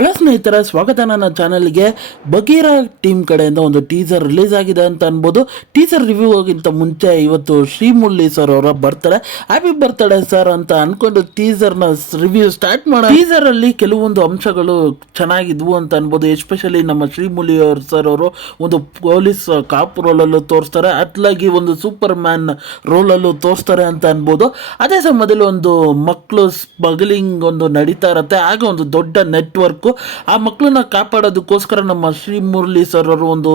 Hello ಸ್ನೇಹಿತರ, ಸ್ವಾಗತ ನನ್ನ ಚಾನಲ್ಗೆ. ಬಗೀರಾ ಟೀಮ್ ಕಡೆಯಿಂದ ಒಂದು ಟೀಸರ್ ರಿಲೀಸ್ ಆಗಿದೆ ಅಂತ ಅನ್ಬೋದು. ಟೀಸರ್ ರಿವ್ಯೂಗಿಂತ ಮುಂಚೆ ಇವತ್ತು ಶ್ರೀಮುರಳಿ ಸರ್ ಅವರ ಬರ್ತಾರೆ. ಹ್ಯಾಪಿ ಬರ್ತ್ಡೇ ಸರ್ ಅಂತ ಅನ್ಕೊಂಡು ಟೀಸರ್ನ ರಿವ್ಯೂ ಸ್ಟಾರ್ಟ್ ಮಾಡೋಣ. ಟೀಸರ್ ಅಲ್ಲಿ ಕೆಲವೊಂದು ಅಂಶಗಳು ಚೆನ್ನಾಗಿದ್ವು ಅಂತ ಅನ್ಬೋದು. ಎಸ್ಪೆಷಲಿ ನಮ್ಮ ಶ್ರೀಮುರಳಿ ಸರ್ ಅವರು ಒಂದು ಪೊಲೀಸ್ ಕಾಪ್ ರೋಲಲ್ಲೂ ತೋರಿಸ್ತಾರೆ, ಅಟ್ಲಾಗಿ ಒಂದು ಸೂಪರ್ ಮ್ಯಾನ್ ರೋಲಲ್ಲೂ ತೋರಿಸ್ತಾರೆ ಅಂತ ಅನ್ಬೋದು. ಅದೇ ಸಮಯದಲ್ಲಿ ಒಂದು ಮಕ್ಕಳು ಸ್ಮಗ್ಲಿಂಗ್ ಒಂದು ನಡೀತಾ ಇರುತ್ತೆ, ಆಗ ಒಂದು ದೊಡ್ಡ ನೆಟ್ವರ್ಕ್ ಆ ಮಕ್ಕಳನ್ನ ಕಾಪಾಡೋದಕ್ಕೋಸ್ಕರ ನಮ್ಮ ಶ್ರೀಮುರಳಿ ಸರ್ ಅವರು ಒಂದು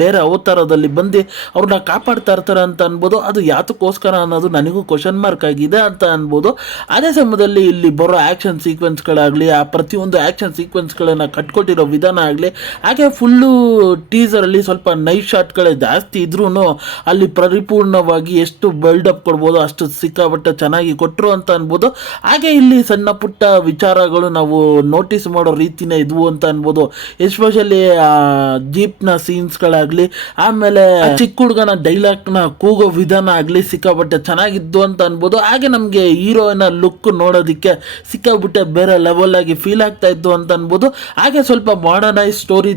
ಬೇರೆ ಅವತಾರದಲ್ಲಿ ಬಂದು ಅವ್ರನ್ನ ಕಾಪಾಡ್ತಾ ಇರ್ತಾರೆ ಅಂತ ಅನ್ಬೋದು. ಅದು ಯಾತಕ್ಕೋಸ್ಕರ ಅನ್ನೋದು ನನಗೂ ಕ್ವಶನ್ ಮಾರ್ಕ್ ಆಗಿದೆ ಅಂತ ಅನ್ಬೋದು. ಅದೇ ಸಮಯದಲ್ಲಿ ಇಲ್ಲಿ ಬರೋ ಆ್ಯಕ್ಷನ್ ಸೀಕ್ವೆನ್ಸ್ಗಳಾಗಲಿ, ಆ ಪ್ರತಿಯೊಂದು ಆ್ಯಕ್ಷನ್ ಸೀಕ್ವೆನ್ಸ್ಗಳನ್ನು ಕಟ್ಕೊಟ್ಟಿರೋ ವಿಧಾನ ಆಗಲಿ, ಹಾಗೆ ಫುಲ್ಲು ಟೀಸರಲ್ಲಿ ಸ್ವಲ್ಪ ನೈಫ್ ಶಾಟ್ಗಳೇ ಜಾಸ್ತಿ ಇದ್ರೂ ಅಲ್ಲಿ ಪರಿಪೂರ್ಣವಾಗಿ ಎಷ್ಟು ಬಿಲ್ಡಪ್ ಕೊಡ್ಬೋದು ಅಷ್ಟು ಸಿಕ್ಕಾಪಟ್ಟೆ ಚೆನ್ನಾಗಿ ಕೊಟ್ಟರು ಅಂತ ಅನ್ಬೋದು. ಹಾಗೆ ಇಲ್ಲಿ ಸಣ್ಣ ಪುಟ್ಟ ವಿಚಾರಗಳು ನಾವು ನೋಟಿಸ್ ಮಾಡೋ ರೀತಿನೇ ಇದ್ವು ಅಂತ ಅನ್ಬೋದು. ಎಸ್ಪೆಷಲಿ ಜೀಪ್ನ ಸೀನ್ಸ್ಗಳಾಗಲಿ, ಆಮೇಲೆ ಚಿಕ್ಕ ಹುಡುಗನ ಡೈಲಾಗ್ನ ಕೂಗೋ ವಿಧಾನ ಆಗಲಿ ಸಿಕ್ಕಾಪಟ್ಟೆ ಚೆನ್ನಾಗಿದ್ದು ಅಂತ ಅನ್ಬೋದು. ಹಾಗೆ ನಮಗೆ ಹೀರೋಯಿನ ಲುಕ್ ನೋಡೋದಕ್ಕೆ ಸಿಕ್ಕಾಬಿಟ್ಟೆ ಬೇರೆ ಲೆವೆಲ್ ಆಗಿ ಫೀಲ್ ಆಗ್ತಾ ಇದ್ದು ಅಂತ ಅನ್ಬೋದು. ಹಾಗೆ ಸ್ವಲ್ಪ ಮಾಡರ್ನೈಸ್ ಸ್ಟೋರಿ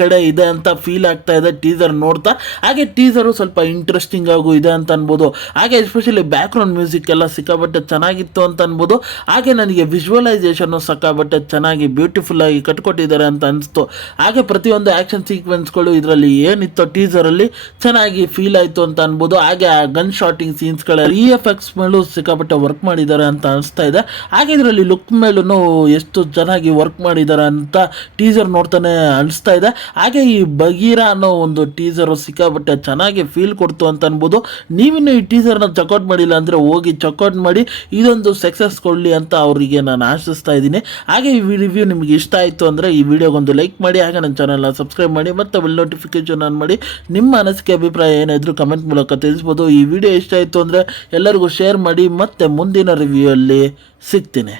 ಕಡೆ ಇದೆ ಅಂತ ಫೀಲ್ ಆಗ್ತಾ ಇದೆ ಟೀಸರ್ ನೋಡ್ತಾ. ಹಾಗೆ ಟೀಸರು ಸ್ವಲ್ಪ ಇಂಟ್ರೆಸ್ಟಿಂಗ್ ಆಗು ಇದೆ ಅಂತ ಅನ್ಬೋದು. ಹಾಗೆ ಎಸ್ಪೆಷಲಿ ಬ್ಯಾಕ್ ಗ್ರೌಂಡ್ ಮ್ಯೂಸಿಕ್ ಎಲ್ಲ ಸಿಕ್ಕಾಪಟ್ಟೆ ಚೆನ್ನಾಗಿತ್ತು ಅಂತ ಅನ್ಬೋದು. ಹಾಗೆ ನನಗೆ ವಿಜುವಲೈಸೇಷನ್ ಸಿಕ್ಕಾಪಟ್ಟೆ ಚೆನ್ನಾಗಿ ಬ್ಯೂಟಿಫುಲ್ ಆಗಿ ಕಟ್ಕೊಟ್ಟಿದ್ದಾರೆ ಅಂತ ಅನಿಸ್ತು. ಹಾಗೆ ಪ್ರತಿಯೊಂದು ಆ್ಯಕ್ಷನ್ ಸೀಕ್ವೆನ್ಸ್ಗಳು ಇದರಲ್ಲಿ ಏನಿತ್ತು ಟೀಸರಲ್ಲಿ ಚೆನ್ನಾಗಿ ಫೀಲ್ ಆಯಿತು ಅಂತ ಅನ್ಬೋದು. ಹಾಗೆ ಆ ಗನ್ ಶಾಟಿಂಗ್ ಸೀನ್ಸ್ಗಳ EFX ಮೇಲೂ ಸಿಕ್ಕಾಪಟ್ಟೆ ವರ್ಕ್ ಮಾಡಿದ್ದಾರೆ ಅಂತ ಅನಿಸ್ತಾ ಇದೆ. ಹಾಗೆ ಇದರಲ್ಲಿ ಲುಕ್ ಮೇಲೂ ಎಷ್ಟು ಚೆನ್ನಾಗಿ ವರ್ಕ್ ಮಾಡಿದ್ದಾರೆ ಅಂತ ಟೀಸರ್ ನೋಡ್ತಾನೆ ಅನಿಸ್ತಾ ಇದೆ. ಹಾಗೆ ಈ ಬಗೀರಾ ಅನ್ನೋ ಒಂದು ಟೀಸರು ಸಿಕ್ಕಾಪಟ್ಟೆ ಚೆನ್ನಾಗಿ ಫೀಲ್ ಕೊಡ್ತು ಅಂತ ಅನ್ಬೋದು. ನೀವಿನ್ನು ಈ ಟೀಸರ್ನ ಚೆಕ್ಔಟ್ ಮಾಡಿಲ್ಲ ಅಂದರೆ ಹೋಗಿ ಚೆಕ್ಔಟ್ ಮಾಡಿ, ಇದೊಂದು ಸಕ್ಸಸ್ ಕೊಡಲಿ ಅಂತ ಅವರಿಗೆ ನಾನು ಆಶಿಸ್ತಾ ಇದ್ದೀನಿ. ಹಾಗೆ ಈ ರಿವ್ಯೂ ನಿಮಗೆ ಇಷ್ಟ ಆಯಿತು ಅಂದರೆ ಈ ವಿಡಿಯೋಗೊಂದು ಲೈಕ್ ಮಾಡಿ, ಹಾಗೆ ನನ್ನ ಚಾನಲ್ನ ಸಬ್ಸ್ಕ್ರೈಬ್ ಮಾಡಿ, ಮತ್ತು ಬೆಲ್ ನೋಟಿಫಿಕೇಶನ್ ಆನ್ ಮಾಡಿ. ನಿಮ್ಮ ಅನಿಸಿಕೆ ಅಭಿಪ್ರಾಯ ಏನಾದರೂ ಕಮೆಂಟ್ ಮೂಲಕ ತಿಳಿಸ್ಬೋದು. ಈ ವಿಡಿಯೋ ಇಷ್ಟ ಆಯಿತು ಅಂದರೆ ಎಲ್ಲರಿಗೂ ಶೇರ್ ಮಾಡಿ, ಮತ್ತು ಮುಂದಿನ ರಿವ್ಯೂ ಅಲ್ಲಿ ಸಿಗ್ತೀನಿ.